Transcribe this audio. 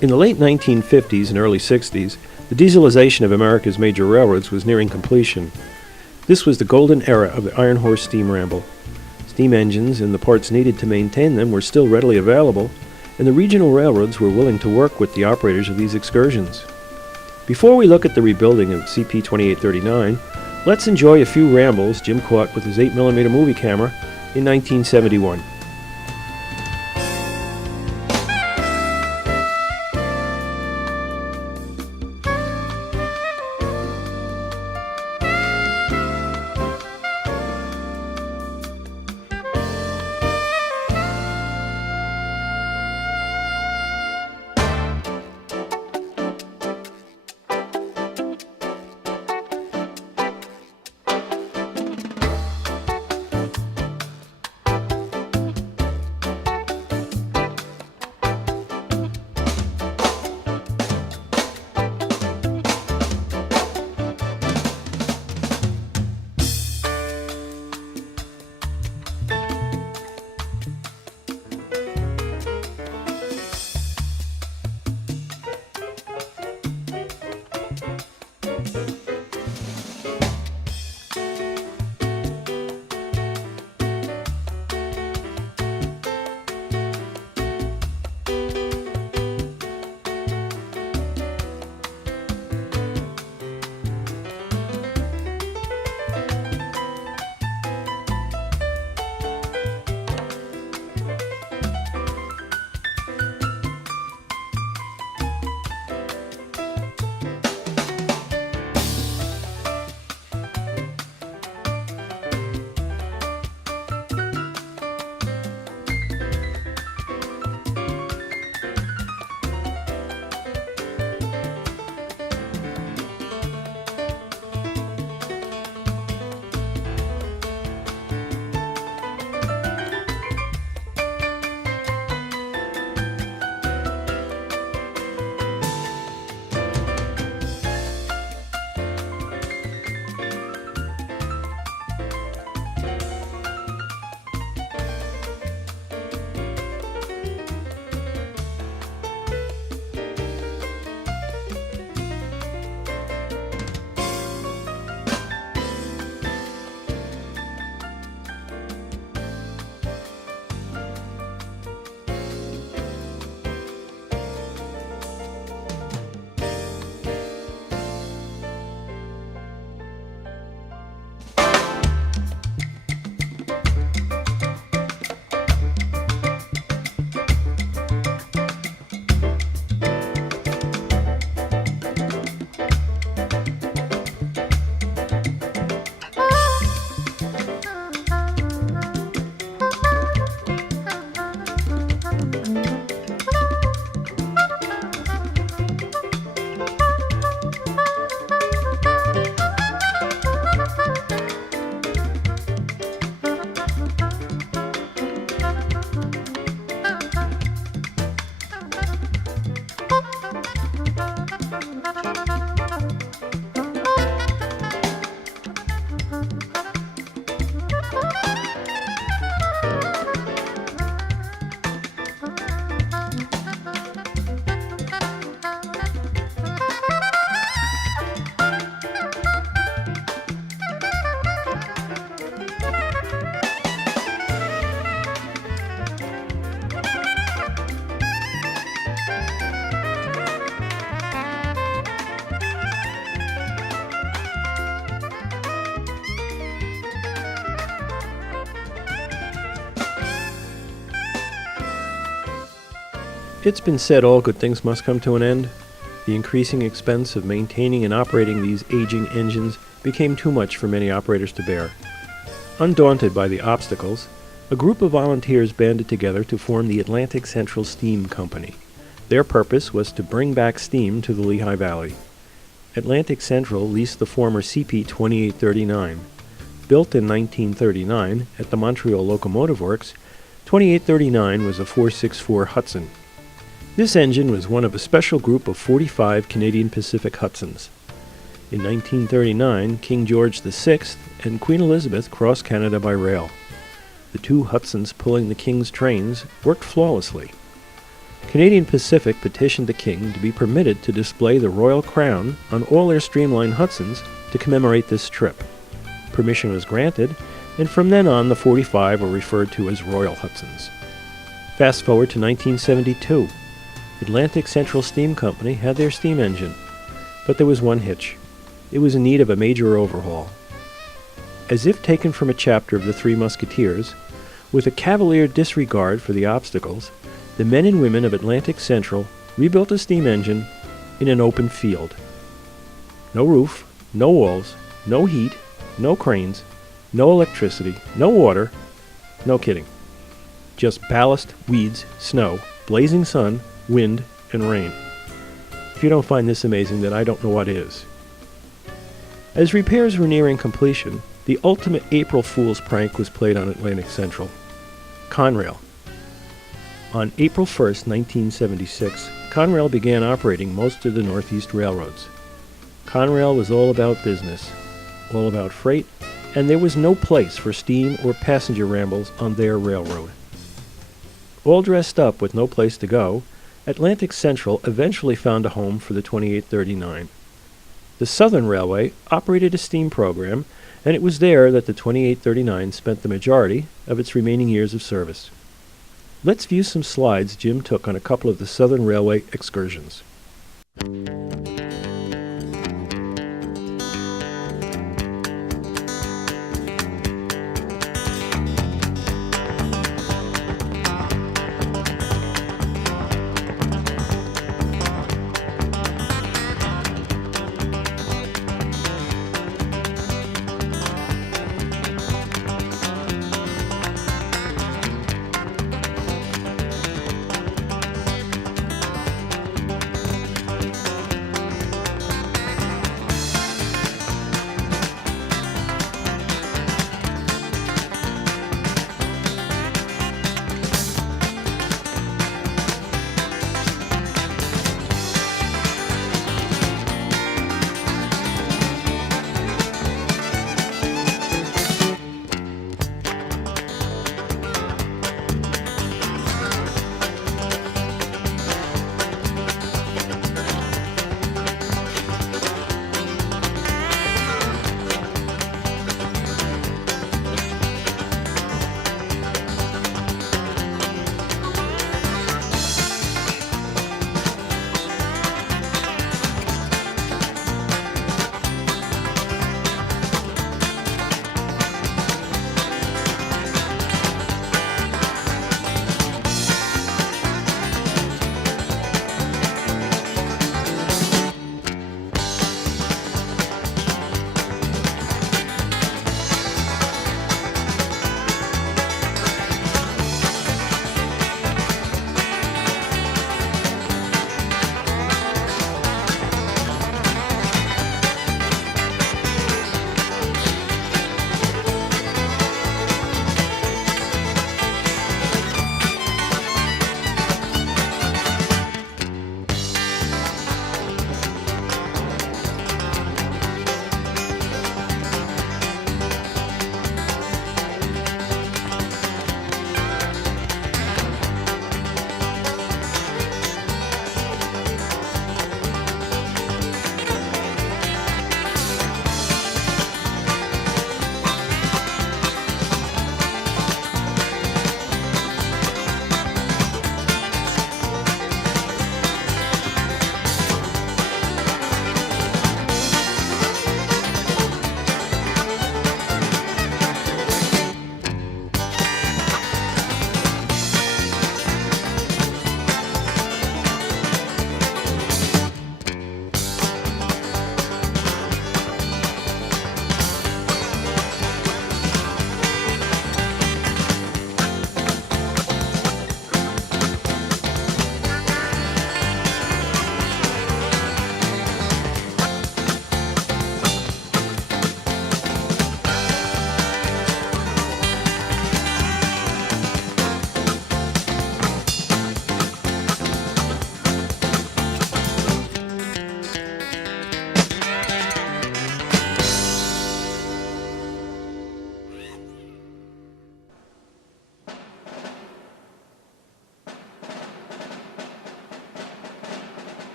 In the late 1950s and early 60s, the dieselization of America's major railroads was nearing completion. This was the golden era of the Iron Horse steam ramble. Steam engines and the parts needed to maintain them were still readily available, and the regional railroads were willing to work with the operators of these excursions. Before we look at the rebuilding of CP 2839, let's enjoy a few rambles Jim caught with his 8mm movie camera in 1971. It's been said all good things must come to an end. The increasing expense of maintaining and operating these aging engines became too much for many operators to bear. Undaunted by the obstacles, a group of volunteers banded together to form the Atlantic Central Steam Company. Their purpose was to bring back steam to the Lehigh Valley. Atlantic Central leased the former CP 2839. Built in 1939 at the Montreal Locomotive Works, 2839 was a 464 Hudson. This engine was one of a special group of 45 Canadian Pacific Hudsons. In 1939, King George VI and Queen Elizabeth crossed Canada by rail. The two Hudsons pulling the King's trains worked flawlessly. Canadian Pacific petitioned the King to be permitted to display the Royal Crown on all their streamlined Hudsons to commemorate this trip. Permission was granted, and from then on the 45 were referred to as Royal Hudsons. Fast forward to 1972. Atlantic Central Steam Company had their steam engine, but there was one hitch. It was in need of a major overhaul. As if taken from a chapter of the Three Musketeers, with a cavalier disregard for the obstacles, the men and women of Atlantic Central rebuilt a steam engine in an open field. No roof, no walls, no heat, no cranes, no electricity, no water, no kidding. Just ballast, weeds, snow, blazing sun, wind, and rain. If you don't find this amazing, then I don't know what is. As repairs were nearing completion, the ultimate April Fool's prank was played on Atlantic Central. Conrail. On April 1st, 1976, Conrail began operating most of the Northeast railroads. Conrail was all about business, all about freight, and there was no place for steam or passenger rambles on their railroad. All dressed up with no place to go, Atlantic Central eventually found a home for the 2839. The Southern Railway operated a steam program, and it was there that the 2839 spent the majority of its remaining years of service. Let's view some slides Jim took on a couple of the Southern Railway excursions.